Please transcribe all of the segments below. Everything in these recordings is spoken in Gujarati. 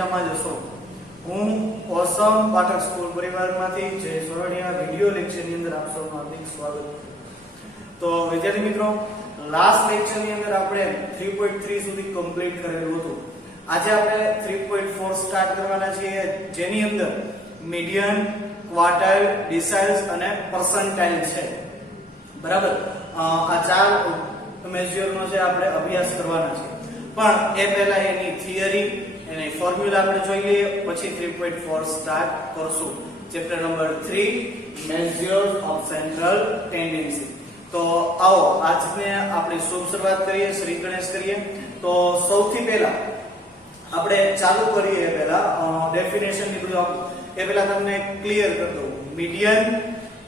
મજામાં જ હશો. હું ઓસમ પાઠક સ્કૂલ પરિવારમાંથી જે સોરઠિયા વિડિયો લેક્ચરની અંદર આપ સૌનું હાર્દિક સ્વાગત. તો વિદ્યાર્થી મિત્રો, લાસ્ટ લેક્ચરની અંદર આપણે 3.3 સુધી કમ્પ્લીટ કરેલું હતું. આજે આપણે 3.4 સ્ટાર્ટ કરવાના છીએ, જેની અંદર મીડિયન, ક્વાર્ટાઇલ, ડિસાઇલ્સ અને પર્સન્ટાઇલ છે. બરાબર, આ ચાર મેજરનો જે આપણે અભ્યાસ કરવાના છે. પણ એ પહેલા એની થિયરી, એની ફોર્મ્યુલા આપણે જોઈએ, પછી 3.4 સ્ટાર્ટ કરશું. Chapter number 3, measures of central tendency. તો આવો આજને આપણી શુભ શરૂઆત કરીએ, શ્રી ગણેશ કરીએ. તો સૌથી પહેલા આપણે ચાલુ કરીએ પહેલા ડેફિનેશન ની બધું એ પહેલા તમને ક્લિયર કરી દઉં. મીડિયન,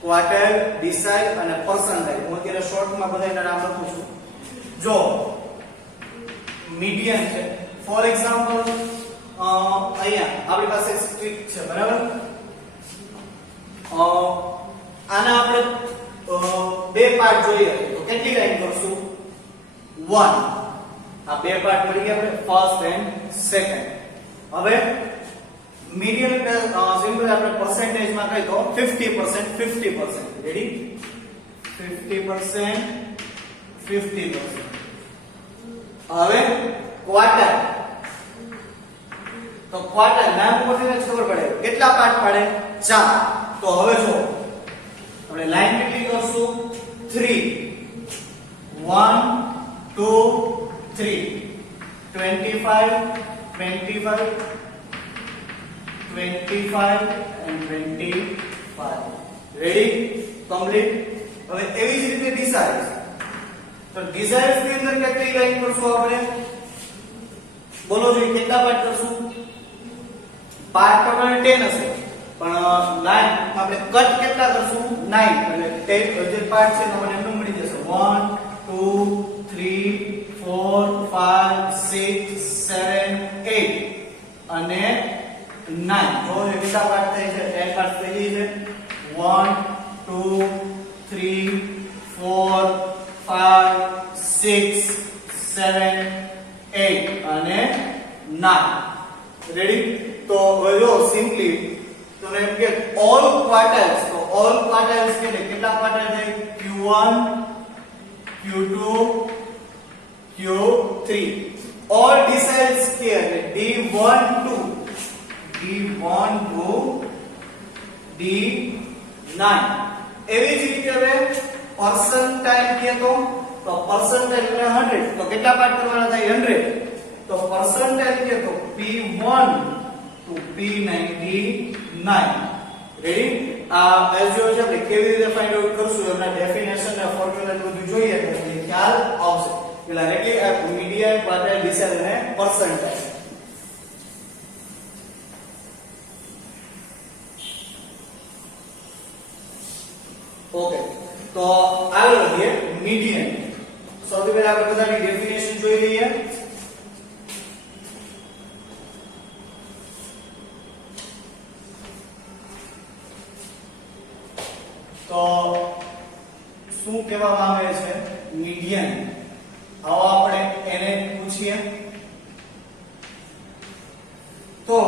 ક્વાર્ટાઇલ, ડિસાઇલ અને પર્સન્ટાઇલ. હું અત્યારે શોર્ટમાં બધાના નામ લખું છું. જો મીડિયન છે, ફોર એક્ઝામ્પલ અહીંયા આપણી પાસે સ્ટ્રીક છે, બરાબર. આના આપણે બે પાર્ટ જોઈએ તો કેટલી લાઈન કરશું? 1. આ બે પાર્ટ મળી ગયા આપણે, ફર્સ્ટ એન્ડ સેકન્ડ. હવે મીડિયન સિમ્પલ આપણે પર્સન્ટેજ માં કહી તો 50%. રેડી? 50%. હવે ક્વાર્ટર, તો ક્વાર્ટર નામ ઉપરથી જ ખબર પડે કેટલા પાર્ટ પાડે? 4. તો હવે જો આપણે લાઈન કેટલી કરશું? 3. 1 2 3 25 25 25 and 25. રેડી? કમ્પ્લીટ. હવે એવી જ રીતે ડિસાઇલ્સ. તો ડિસાઇલ્સ ની અંદર કેટલી લાઈન કરશું આપણે? બોલો જોઈએ કેટલા પાર્ટ કરશું? પાર્ટ તો 10 હશે, પણ લાઈન આપણે કટ કેટલા કરશું? 9. એટલે 10 જે પાર્ટ છે તમને એમનું મળી જશે. 1 2 3 4 5 6 7 8 અને 9. જો કેટલા પાર્ટ થાય છે? 10 પાર્ટ થઈ જાય છે. 1 2 3 4 5 6 7 8 અને 9. રેડી? તો હવે જો સિમ્પલી તમને એમ કે ઓલ ક્વાર્ટાઇલ્સ, તો ઓલ ક્વાર્ટાઇલ્સ કેટલા ક્વાર્ટાઇલ થાય? Q1 Q2 Q3. ઓલ ડિસાઇલ્સ કે D1 to D9. એવી જ રીતે હવે પર્સન્ટાઇલ કે તો પર્સન્ટાઇલ એટલે 100. તો કેટલા પાર્ટ કરવાના થાય? 100. તો પર્સન્ટાઇલ કે તો P1 to P99. રેડી? આ મેજર છે આપણે કેવી રીતે ફાઇન્ડ આઉટ કરશું, એના ડેફિનેશન અને ફોર્મ્યુલા બધું જોઈએ એટલે ખ્યાલ આવશે. પેલા એટલે મીડિયન, ક્વાર્ટાઇલ, ડિસાઇલ અને પર્સન્ટાઇલ. ઓકે, તો આગળ વધીએ. મીડિયન. સૌથી પહેલા આપણે બધાની ડેફિનેશન જોઈ લઈએ. તો શું કહેવામાં આવે છે? મીડિયન. આવો આપણે એને પૂછીએ તો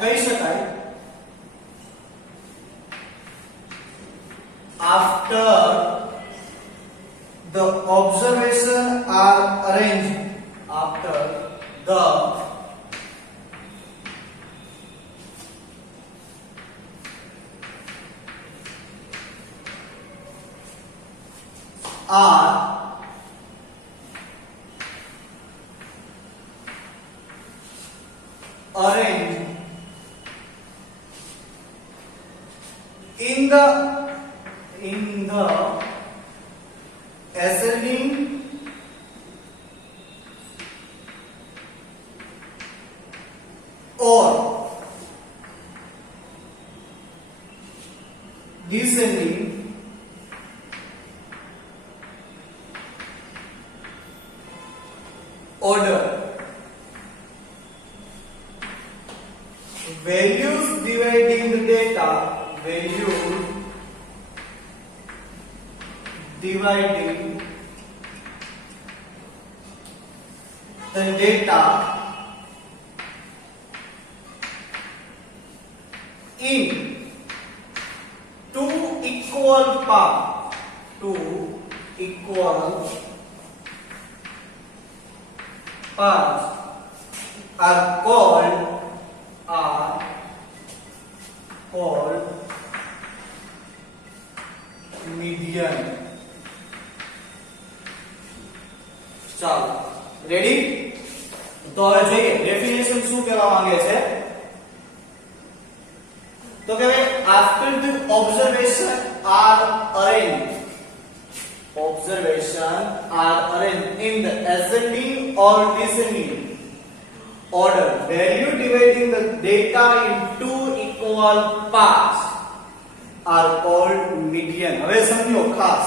કહી શકાય after the observation are arranged, after the are arranged in the ascending or descending order. Values dividing the data, values dividing the data in two equal parts are called median. ચાલો રેડી. તો હવે જોઈએ ડેફિનેશન શું કહેવા માંગે છે. તો કે after the observation are arranged in the ascending or descending order, value dividing the data in two equal parts are called median. હવે સમજો ખાસ,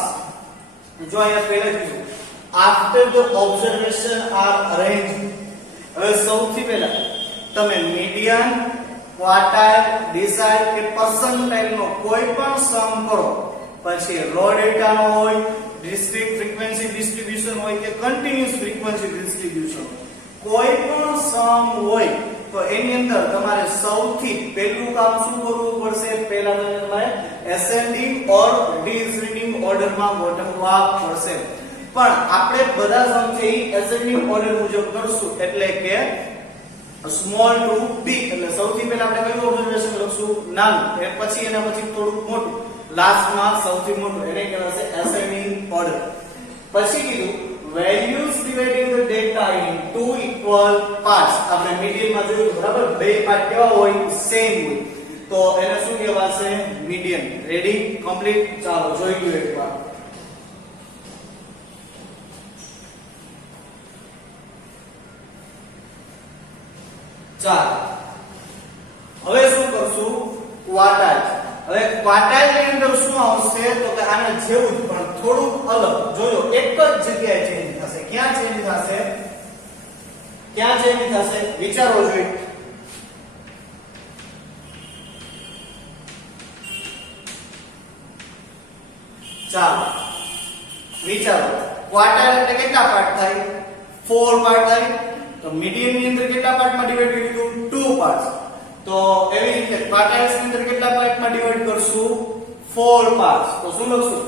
જો અહીંયા પહેલા કીધું after the observation are arranged. હવે સૌથી પહેલા તમે મીડિયન, ક્વાર્ટાઇલ, ડિસાઇડ કે પર્સન્ટાઇલ નો કોઈ પણ સમ કરો, પછી રો ડેટા નો હોય, ડિસ્ક્રીટ ફ્રીક્વન્સી ડિસ્ટ્રીબ્યુશન હોય કે કન્ટિન્યુઅસ ફ્રીક્વન્સી ડિસ્ટ્રીબ્યુશન, કોઈ પણ સમ હોય તો એની અંદર તમારે સૌથી પહેલું કામ શું કરવું પડશે? પહેલા તમારે એસેન્ડિંગ ઓર ડિસેન્ડિંગ ઓર્ડરમાં ગોઠવવા પડશે. પણ આપણે બધા સમ છે એ એસેન્ડિંગ ઓર્ડર મુજબ કરશું, એટલે કે સ્મોલ ટુ બિગ. એટલે સૌથી પહેલા આપણે કયું ઓબ્ઝર્વેશન લખશું? નાનું, એ પછી એના પછી થોડું મોટું, લાસ્ટમાં સૌથી મોટું, એને કહેવાશે એસેન્ડિંગ ઓર્ડર. પછી કીધું values dividing the data in two equal parts. આપણે મીડિયનમાં જોયું બરાબર, બે પાર્ટ કેવા હોય? સેમ હોય, તો એને શું કહેવાશે? મીડિયન. Ready, complete. ચાલો જોઈ લો એકવાર. ચાલો હવે શું કરશું? ક્વાર્ટાઇલ. હવે ક્વાર્ટાઇલ ની અંદર શું આવશે? તો કે આના જેવું જ પણ થોડું અલગ. જોજો એક જ જગ્યાએ ચેન્જ થશે. ક્યાં ચેન્જ થશે? વિચારો જોઈએ. ચાલો વિચારો. ક્વાર્ટાઇલ એટલે કેટલા પાર્ટ થાય? 4 પાર્ટ થાય. તો મીડિયન ની અંદર કેટલા પાર્ટમાં ડિવાઈડ કર્યું? 2 પાર્ટ્સ. તો એવી રીતે ક્વાર્ટાઇલ્સ ની અંદર કેટલા પાર્ટમાં ડિવાઈડ કરશું? 4 પાર્ટ્સ. તો શું લખશું?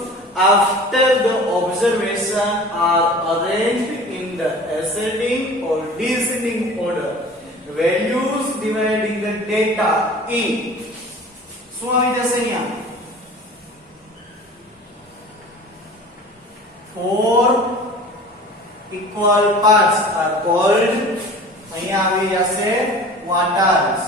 After the observation are arranged in the ascending or descending order, values dividing the data in શું આવી જશે અહીંયા? 4 equal parts are called, અહીંયા આવી જશે quartiles.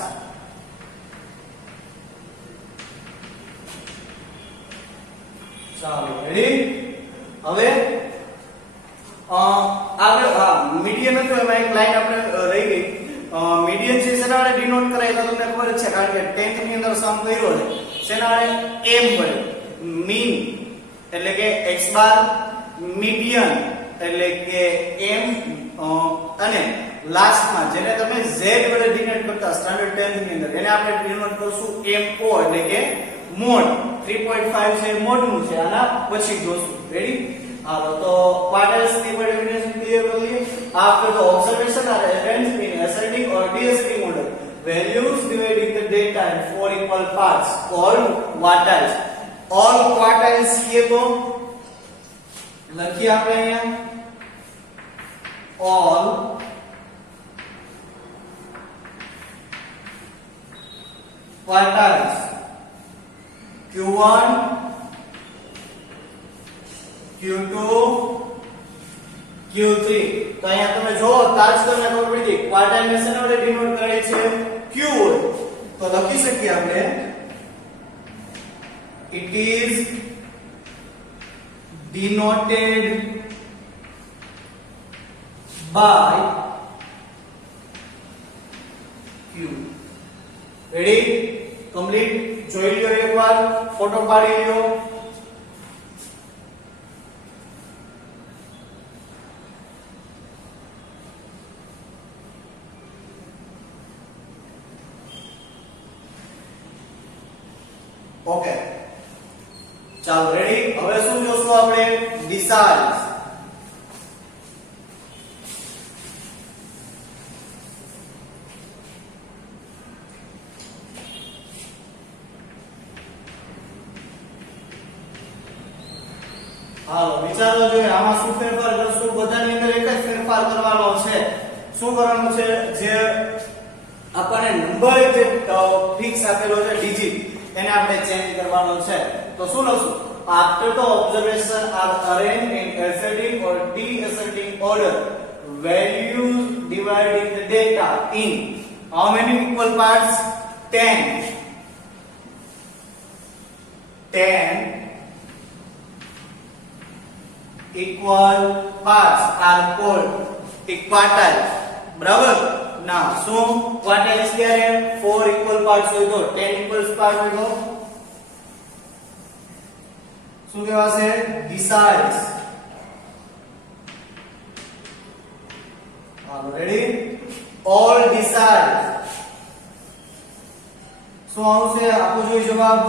ચાલો રેડી. હવે આગળ મીડિયન હતું, એમાં એક લાઈન આપણે રહી ગઈ. મીડિયન છે શેના વડે ડિનોટ કરાય તો તમને ખબર જ છે, કારણ કે 10th ની અંદર સમ કર્યો છે. શેના વડે? m વડે. મીન એટલે કે x બાર, મીડિયન એટલે કે m, અને લાસ્ટમાં જેને તમે z વડે ડિનોટ કરતા સ્ટાન્ડર્ડ 10th ની અંદર, એને આપણે ડિનોટ કરશું mo એટલે કે મોડ. 3.5 છે મોડનું છે, આના પછી જોશું. રેડી. હાલો તો ક્વાર્ટાઇલ્સ ની ડેફિનેશન ક્લિયર કરી લઈએ. After the observation are arranged in ascending or descending order, values dividing the data in 4 equal parts called quartiles. All quartiles કીએ તો લખીએ આપણે અહીંયા all quartiles Q1, Q2, Q3. તો અહીંયા તમે જો તાજ તમને ખબર પડી ગઈ ક્વાર્ટાઇલ ને શેના વડે ડિનોટ કરે છે? Q વડે. તો લખી શકીએ આપણે it is denoted by Q. Ready, complete. જોઈ લ્યો એકવાર, ફોટો પાડી લ્યો. ઓકે ચાલો રેડી. હવે શું જોશું આપણે? ડિસાઇડ્સ. હાલો વિચારો જોઈએ આમાં શું ફેરફાર કરશું બધાની અંદર એક જ ફેરફાર કરવાનો છે શું કરવાનું છે જે આપણને નંબર જે ફિક્સ આપેલો છે ડિજિટ એને આપણે ચેન્જ કરવાનો છે તો શું લખશું after the observation are arranged in ascending or descending order values dividing the data in how many equal parts 10 equal parts are called quartile બરાબર ના શું quartiles ક્યારે 4 equal parts હોય તો 10 equal parts હોય તો શું કહેવાશે deciles ready all deciles શું આવશે આપો જોઈએ જવાબ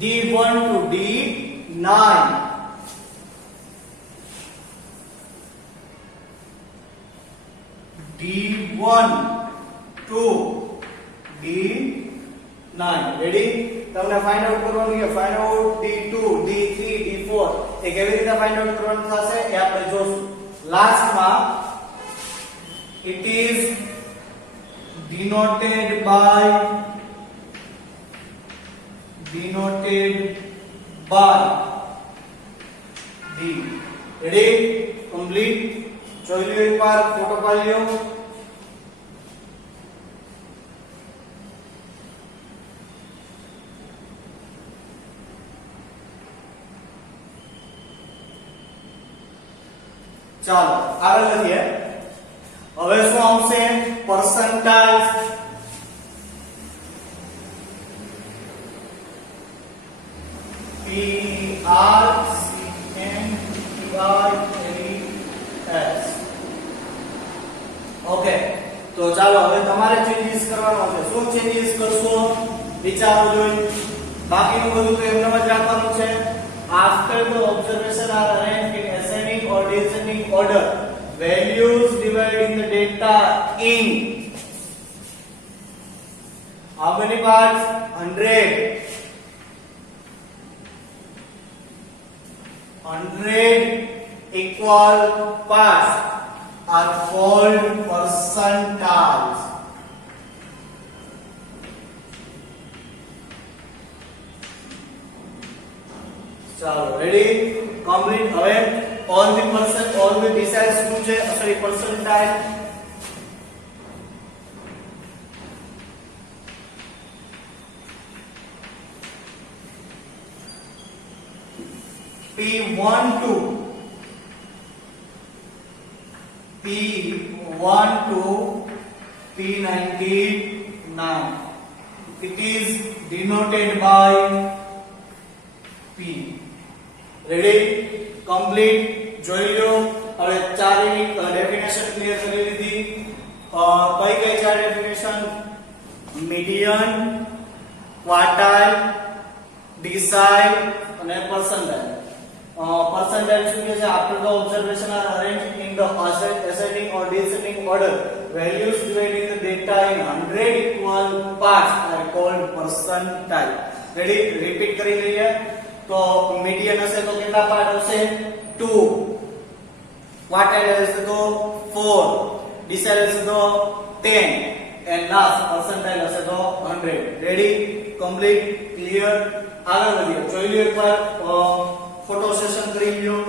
D1 to D9 D1 to D9 ready તમને ફાઇન્ડ આઉટ કરવાનું છે find out D2 D3 D4 એ કેવી રીતે ફાઇન્ડ આઉટ કરવાનું થશે એ આપણે જોશું લાસ્ટમાં it is denoted by D ready complete જોઈ લો એકવાર ફોટો પાડી લો ચાલો આગળ વધીએ હવે શું આવશે percentile PRCNTILS ઓકે તો ચાલો હવે તમારે ચેન્જીસ કરવાનો છે શું ચેન્જીસ કરશો વિચારો જોઈએ બાકીનું બધું તો એમનેમ જ રાખવાનું છે after the observation are arranged in ascending or descending order values dividing the data in how many parts 100 equal parts are called percentiles ચાલો રેડી કમ્પ્લીટ હવે all the deciles શું છે sorry percentile P1 to P99 it is denoted by P ready complete જોઈ લો હવે ચારની ડેફિનેશન ક્લિયર કરી લીધી કઈ કઈ ચાર ડેફિનેશન મીડિયન ક્વાર્ટાઇલ decile અને percentile percentile શું કહે છે after the observation are arranged in the ascending or descending order values dividing the data in 100 equal parts are called percentile ready repeat કરી લઈએ તો મીડિયન હશે તો કેટલા પાર્ટ હશે 2 ક્વાર્ટાઇલ હશે તો 4 decile હશે તો 10 and last percentile હશે તો 100 ready complete clear આગળ વધીએ જોઈ લો એકવાર ફોટો સેશન કરી લ્યો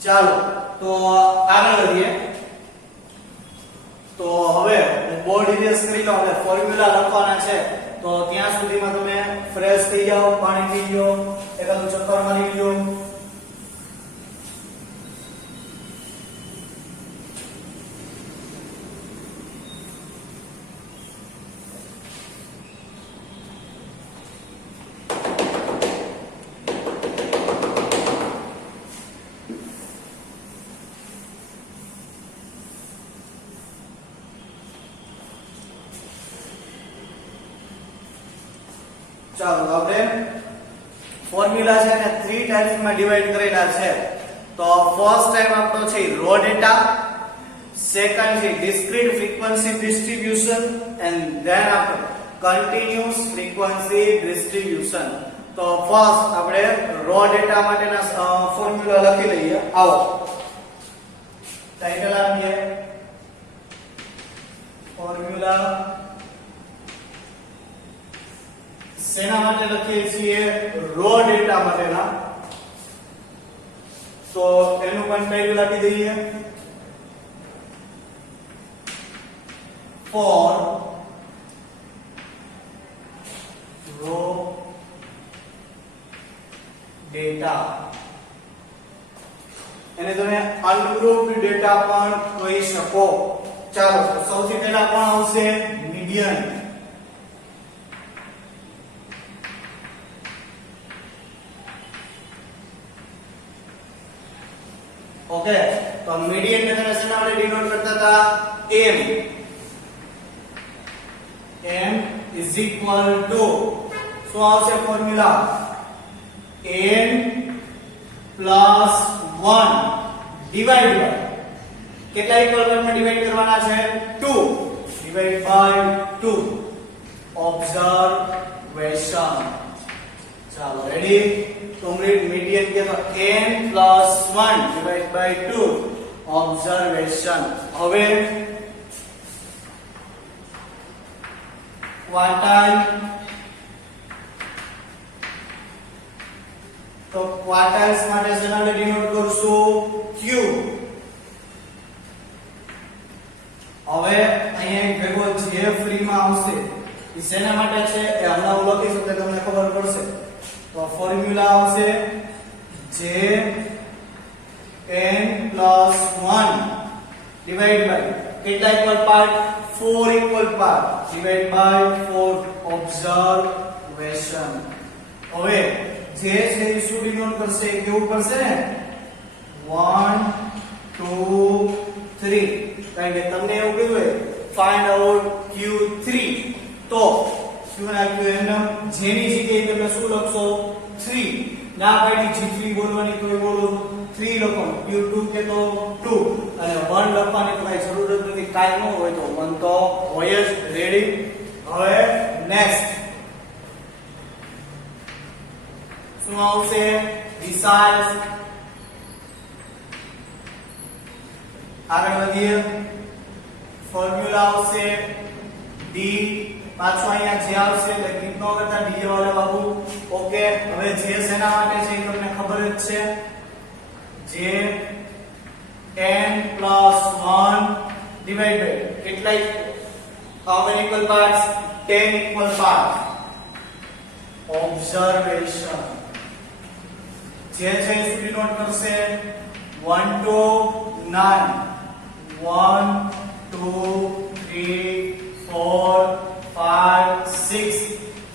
ચાલો તો આગળ વધીએ તો હવે બોર્ડ ઇરેઝ કરી લો આપણે ફોર્મ્યુલા લખવાના છે તો ત્યાં સુધીમાં તમે ફ્રેશ થઈ જાઓ પાણી પી લો એકાદું ચક્કર મારી લો ચાલો આપણે ફોર્મ્યુલા છે ને 3 ટાઈપ્સમાં ડિવાઈડ કરેલા છે. તો ફર્સ્ટ ટાઈપ આપણો છે રો ડેટા, સેકન્ડ છે discrete frequency distribution and then આપણે કન્ટિન્યુઅસ ફ્રીક્વન્સી ડિસ્ટ્રીબ્યુશન. તો ફર્સ્ટ આપણે રો ડેટા માટેના ફોર્મ્યુલા લખી લઈએ. આવો ટાઇટલ આપીએ ફોર્મ્યુલા. શેના માટે લખીએ છીએ? રો ડેટા માટેના. તો એનું પણ ટાઇટલ આપી દઈએ for raw data. એને તમે અનગ્રુપ્ડ ડેટા પણ કહી શકો. ચાલો સૌથી પહેલા કોણ આવશે? મીડિયન. ઓકે, તો મીડિયન ને તમે શેના વડે ડિનોટ કરતા હતા? m. m is equal to શું આવશે formula? n plus 1 divided by કેટલા ઇક્વલ પાર્ટમાં ડિવાઈડ કરવાના છે? 2 divided by 2 observation. ચાલો રેડી. કમ્પ્લીટ મીડિયન કે તો n plus 1 divided by 2 observation. હવે ક્વાર્ટાઇલ. તો ક્વાર્ટાઇલ્સ માટે શેના વડે ડિનોટ કરશું? q. હવે અહીંયા એક ભેગો જે ફ્રી માં આવશે એ શેના માટે છે? એ હમણાં હું લખીશ એટલે તમને ખબર પડશે. તો ફોર્મ્યુલા આવશે j n plus 1 divided by કેટલા equal part? 4 equal part divided by 4 observation. હવે જે છે એ શું ડિનોટ કરશે? કેવું કરશે ને? 1 2 3. કારણ કે તમને એવું કીધું હોય ફાઇન્ડ આઉટ q3. તો શું નાખ્યું? એમ જેની જગ્યાએ તમે શું લખશો? 3. ના પાડી g3 બોલવાની તો બોલો 3 લખો. q2 કે તો 2 અને 1 લખવાની તો કઈ જરૂર જ નથી. કાઈ ન હોય તો 1 તો હોય જ. રેડી. હવે નેક્સ્ટ શું આવશે? રિસાઇઝ. આગળ વધીએ. ફોર્મ્યુલા આવશે d. પાછો અહીંયા જે આવશે એટલે ક્લિક ન કરતા ડીજે વાળા બાબુ. ઓકે, હવે જે શેના માટે છે એ તમને ખબર જ છે. જે n plus 1 divided by કેટલા how many equal parts? 10 equal parts. Observation. જે છે એ શું ડિનોટ કરશે? 1 to 9. 1 2 3 4 5 6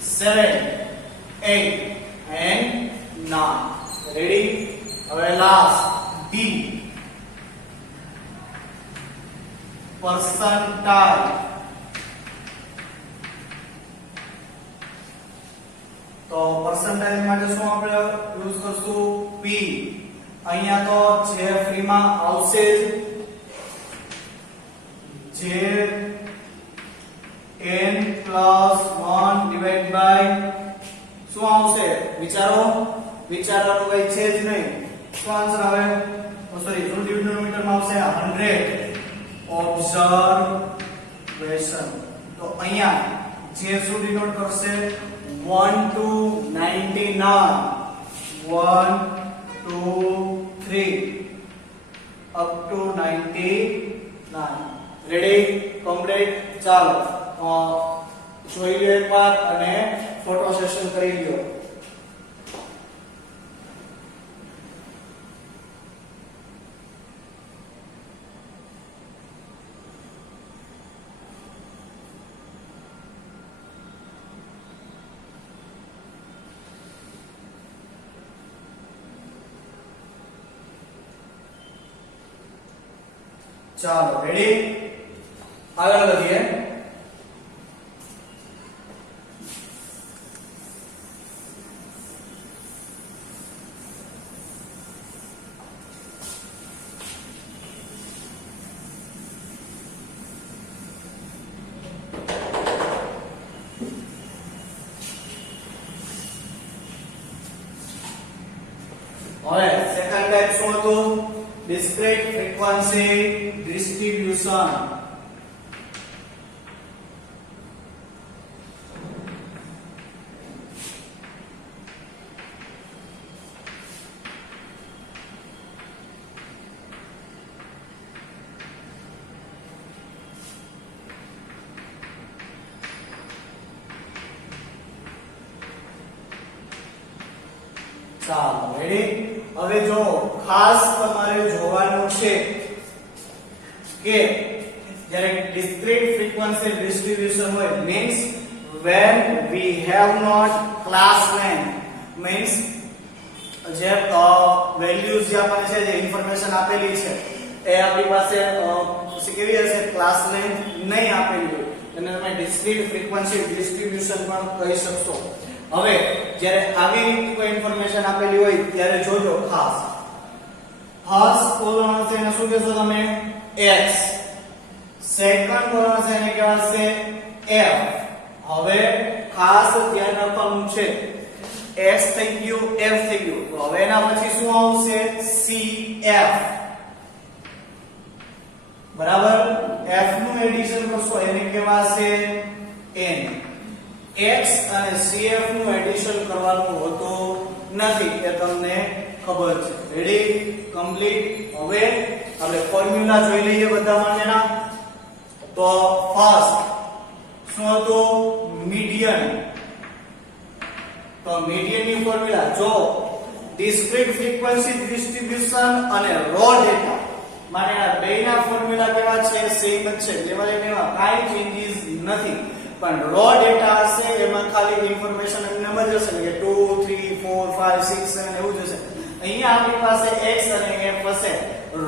7 8 and 9. Ready? હવે લાસ્ટ D. percentile. તો percentile માટે શું આપણે યુઝ કરશું? p. અહીંયા તો જે ફ્રી માં આવશે જે n plus 1 divided by શું આવશે? વિચારવાનું કઈ છે જ નહીં. શું આન્સર આવે? સોરી, રૂટ ડિનોમિનેટર માં આવશે 100 observation. તો અહીંયા જે શું ડિનોટ કરશે? 1 to 99. 1 2 3 up to 99. Ready? Complete. ચાલો જોઈ લો એકવાર અને ફોટો સેશન કરી લ્યો. ચાલો રેડી. આગળ વધીએ. હવે સેકન્ડ ટાઈપ શું હતું? Discrete frequency distribution. ચાલો રેડી. હવે જો ખાસ તમારે જોવાનું છે કે જ્યારે ડિસ્ક્રીટ ફ્રીક્વન્સી ડિસ્ટ્રીબ્યુશન હોય means when we have not class length means જે વેલ્યુઝ જે આપણને છે, જે ઇન્ફોર્મેશન આપેલી છે એ આપણી પાસે કેવી હશે? ક્લાસ લેન્થ નહીં આપેલી હોય અને તમે ડિસ્ક્રીટ ફ્રીક્વન્સી ડિસ્ટ્રીબ્યુશન પણ કહી શકશો. હવે જ્યારે આવી રીતની કોઈ ઇન્ફોર્મેશન આપેલી હોય ત્યારે જોજો ખાસ કોલમ છે એને શું કહેશો તમે? x. સેકન્ડ કોલમ છે એને કહેવાશે f. હવે ખાસ ધ્યાન રાખવાનું છે x થઈ ગયું, f થઈ ગયું, તો હવે એના પછી શું આવશે? cf. બરાબર. f નું એડિશન કરશો એને કહેવાશે n. x અને cf નું એડિશન કરવાનું હોતું નથી, એ તમને ખબર છે. રેડી? કમ્પ્લીટ. હવે આપણે ફોર્મ્યુલા જોઈ લઈએ બધા માટેના. તો ફર્સ્ટ શું હતું? મીડિયન. તો મીડિયન ની ફોર્મ્યુલા જો ડિસ્ક્રીટ ફ્રીક્વન્સી ડિસ્ટ્રીબ્યુશન અને રો ડેટા માટેના બેયના ફોર્મ્યુલા કેવા છે? સેમ જ છે. લેવલ એમાં કાંઈ ચેન્જીસ નથી. પણ રો ડેટા હશે એમાં ખાલી ઇન્ફોર્મેશન નંબર જ હશે કે 2 3 4 5 6 7 એવું જ હશે. અહીંયા આપણી પાસે x અને f હશે.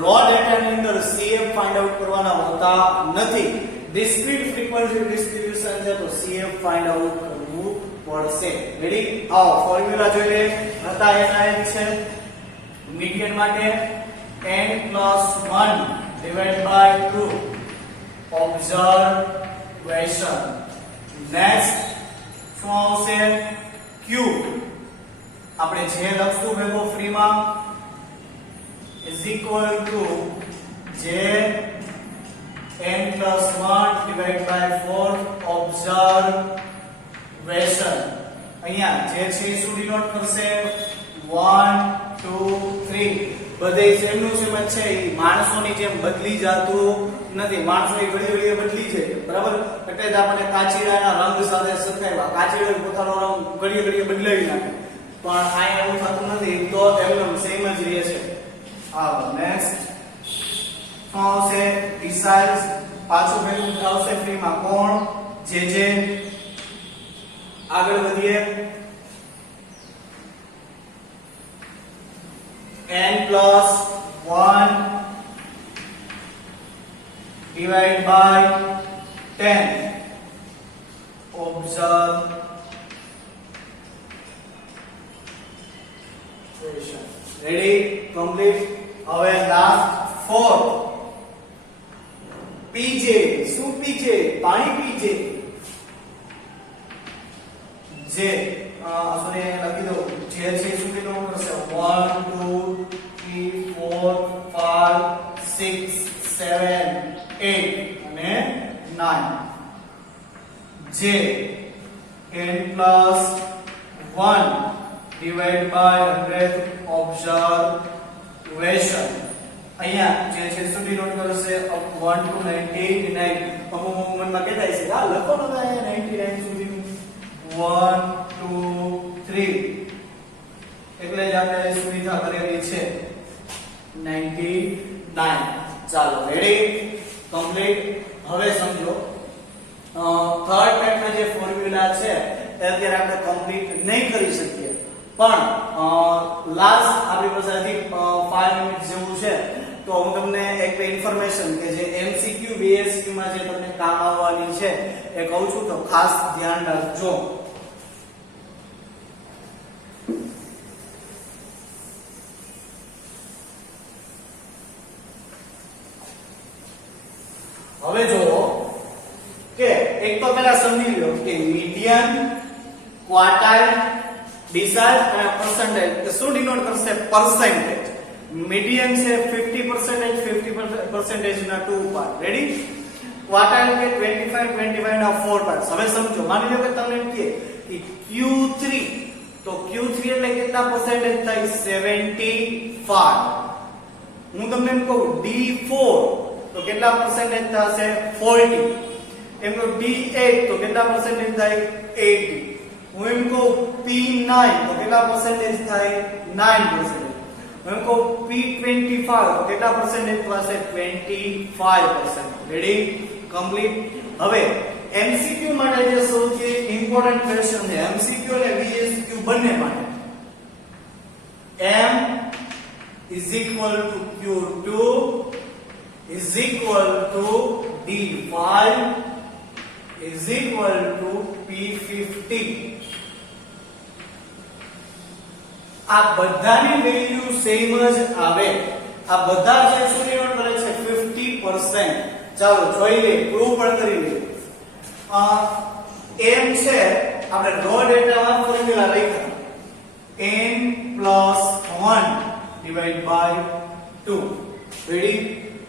રો ડેટાની અંદર cf ફાઇન્ડ આઉટ કરવાના હોતા નથી. ડિસ્ક્રીટ ફ્રીક્વન્સી ડિસ્ટ્રીબ્યુશન છે તો cf ફાઇન્ડ આઉટ કરવું પડશે. રેડી? આવો ફોર્મ્યુલા જોઈ લે. હતા એના એક છે મીડિયન માટે n+1 divided by 2 observation. Next શું આવશે? q. આપણે જે લખશું ભેગો ફ્રીમાં is equal to j n+1 divided by 4 observation. અહીંયા જે છે એ શું ડિનોટ કરશે? 1 2 3. બધે સેમનું સેમ જ છે. એ માણસોની જેમ બદલી જાતું નથી. માણસો એ ઘડી ઘડીએ બદલી છે. બરાબર? એટલે જ આપણે કાચીડાના રંગ સાથે સરખાવ્યા. કાચીડો પોતાનો રંગ ઘડીએ ઘડીએ બદલાવી નાખે. પણ આ એવું થતું નથી. તો એકદમ સેમ જ રહે છે. આવો નેક્સ્ટ શું આવશે? besides. પાછું ભેગું આવશે ફ્રીમાં કોણ? જે આગળ વધીએ. n+1 divided by 10 observation. Ready? Complete. હવે લાસ્ટ 4 pj. શું pj? પાણી pj. જે સોરી લખી દો. જે છે શું કેટલું કરશે? 1 2 3 4 5 6 7 8 અને 9. j n+1 divided by 100 observation. અહીંયા જે છે શું ડિનોટ કરશે? 1 to 99. અમુક મનમાં કહેતા હશે આ લખો ને અહીંયા 99 સુધીનું 1 2 3 એટલે જ આપણે સુવિધા કરેલી છે 99. ચાલો રેડી? કમ્પ્લીટ. હવે સમજો થર્ડ ટાઈપના જે ફોર્મ્યુલા છે તે અત્યારે આપણે કમ્પ્લીટ નહીં કરી શકીએ, પણ લાસ્ટ આપણી પાસે હજી 5 મિનિટ જેવું છે. તો હું તમને એક ઇન્ફોર્મેશન કે જે MCQ BSQ માં જે તમને કામ આવવાની છે એ કહું છું, તો ખાસ ધ્યાન રાખજો. હવે જો કે એક તો પહેલા સમજી લો કે મીડિયન, ક્વાર્ટાઇલ ડિસાઇડ અને પર્સન્ટેજ શું ડિનોટ કરશે? પર્સન્ટેજ. મીડિયન છે 50% ના 2 પાર્ટ. રેડી? ક્વાર્ટાઇલ કે 25 ના 4 પાર્ટ. હવે સમજો, માની લો કે તમને એમ કહે કે Q3, તો Q3 એટલે કેટલા પર્સન્ટેજ થાય? 75. હું તમને એમ કહું D4 તો કેટલા પર્સન્ટેજ થશે? 40. એમ કહું D8 તો કેટલા પર્સન્ટેજ થાય? 80. હું એમ કહું P9 તો કેટલા પર્સન્ટેજ થાય? 9%. હું એમ કહું P25 તો કેટલા પર્સન્ટેજ થશે? 25%. રેડી? કમ્પ્લીટ. હવે MCQ માટે જે સૌથી ઇમ્પોર્ટન્ટ ક્વેશ્ચન છે, MCQ અને VSQ બંને માટે, M is equal to Q2 is equal to D5 is equal to P50. આ બધાની વેલ્યુ સેમ જ આવે. આ બધા જે શું ડિનોટ કરે છે? 50%. ચાલો જોઈ લે, પ્રૂવ પણ કરી લે. m છે, આપણે રો ડેટામાં ફોર્મ્યુલા લખ્યા n + 1 divided by 2. Ready?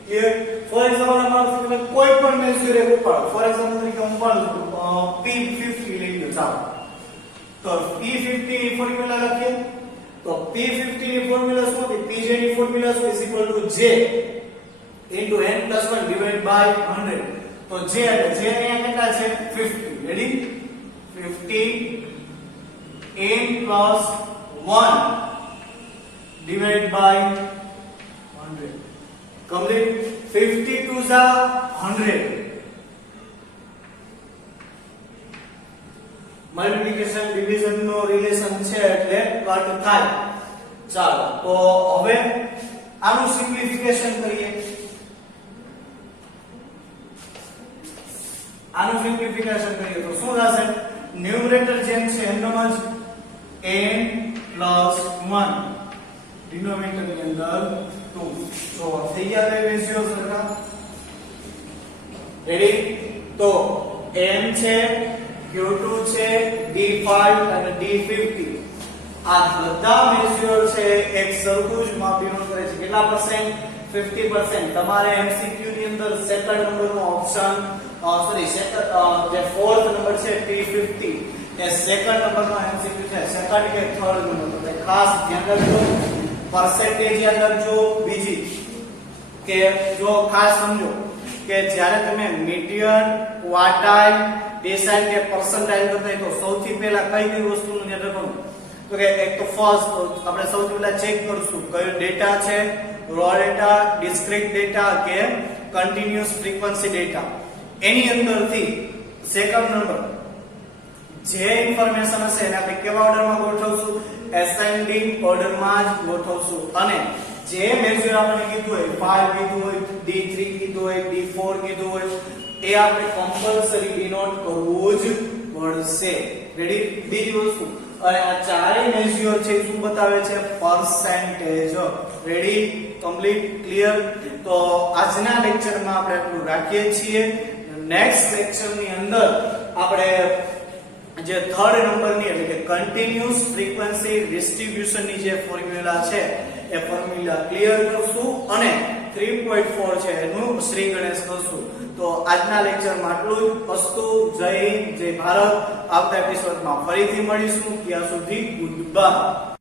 Clear? For example અમારું કોઈ પણ મેઝર એક ઉપાડો. ફોર એક્ઝામ્પલ તરીકે હું ઉપાડું P50 લઈ લો. ચાલો તો P50 ની ફોર્મ્યુલા લખીએ. તો P50 ની ફોર્મ્યુલા શું હતી? Pj ની ફોર્મ્યુલા શું? is equal to j into n + 1 divided by 100. તો j એટલે j અહીંયા કેટલા છે? 50. Ready? 50 n + 1 divided by 100. complete. 50 to 100. Multiplication division નો રિલેશન છે એટલે કટ થાય. ચાલો તો હવે આનું સિમ્પ્લિફિકેશન કરીએ. આનું સિમ્પ્લિફિકેશન કરીએ તો શું થશે? ન્યુમરેટર જેમ છે એમનો જ n + 1, ડિનોમિનેટર ની અંદર 2. તો થઈ ગયા બે રેશિયો સરખા. રેડી? તો m છે, Q2 છે, D5 અને D50. આ બધા મેઝર છે એક સરખું જ માપ ડિનોટ કરે છે. કેટલા %? 50%. તમારે MCQ ની અંદર સેકન્ડ નંબરનો ઓપ્શન જે ફોર્થ નંબર છે P50 એ સેકન્ડ નંબરનો MCQ છે. સેકન્ડ કે થર્ડ નંબર. તો ખાસ ધ્યાન રાખજો. પર્સન્ટેજ યાદ રાખજો. બીજી કે જો ખાસ સમજો કે જ્યારે તમે મીડિયન, ક્વાર્ટાઇલ, ડિસાઇડ કે પર્સન્ટાઇલ બતાય તો સૌથી પહેલા કઈ વસ્તુનું ધ્યાન રાખવાનું? તો કે એક તો ફર્સ્ટ આપણે સૌથી પહેલા ચેક કરશું કયો ડેટા છે, રો ડેટા, ડિસ્ક્રીટ ડેટા કે કન્ટિન્યુઅસ ફ્રીક્વન્સી ડેટા. એની અંદરથી સેકન્ડ નંબર જે ઇન્ફોર્મેશન હશે એને આપણે કેવા ઓર્ડરમાં ગોઠવશું? એસેન્ડિંગ ઓર્ડરમાં જ ગોઠવશું. અને જે મેઝર આપણે કીધું હોય 5 કીધું હોય, D3 કીધું હોય, D4 કીધું હોય એ આપણે કમ્પલસરી ડિનોટ કરવું જ પડશે. રેડી? બીજી વસ્તુ, અને આ ચારેય મેઝર છે શું બતાવે છે? પર્સન્ટેજ. રેડી? કમ્પ્લીટ? ક્લિયર? તો આજના લેક્ચરમાં આપણે આટલું રાખીએ છીએ. નેક્સ્ટ લેક્ચરની અંદર આપણે જે થર્ડ નંબરની એટલે કે કન્ટિન્યુઅસ ફ્રીક્વન્સી ડિસ્ટ્રીબ્યુશનની જે ફોર્મ્યુલા છે એ ફોર્મ્યુલા ક્લિયર કરશું અને 3.4 છે એનું શ્રી ગણેશ કરશું. તો આજના લેક્ચરમાં આટલું જ. અસ્તુ. જય હિન્દ, જય ભારત. આવતા એપિસોડમાં ફરીથી મળીશું. ત્યાં સુધી ગુડ બાય.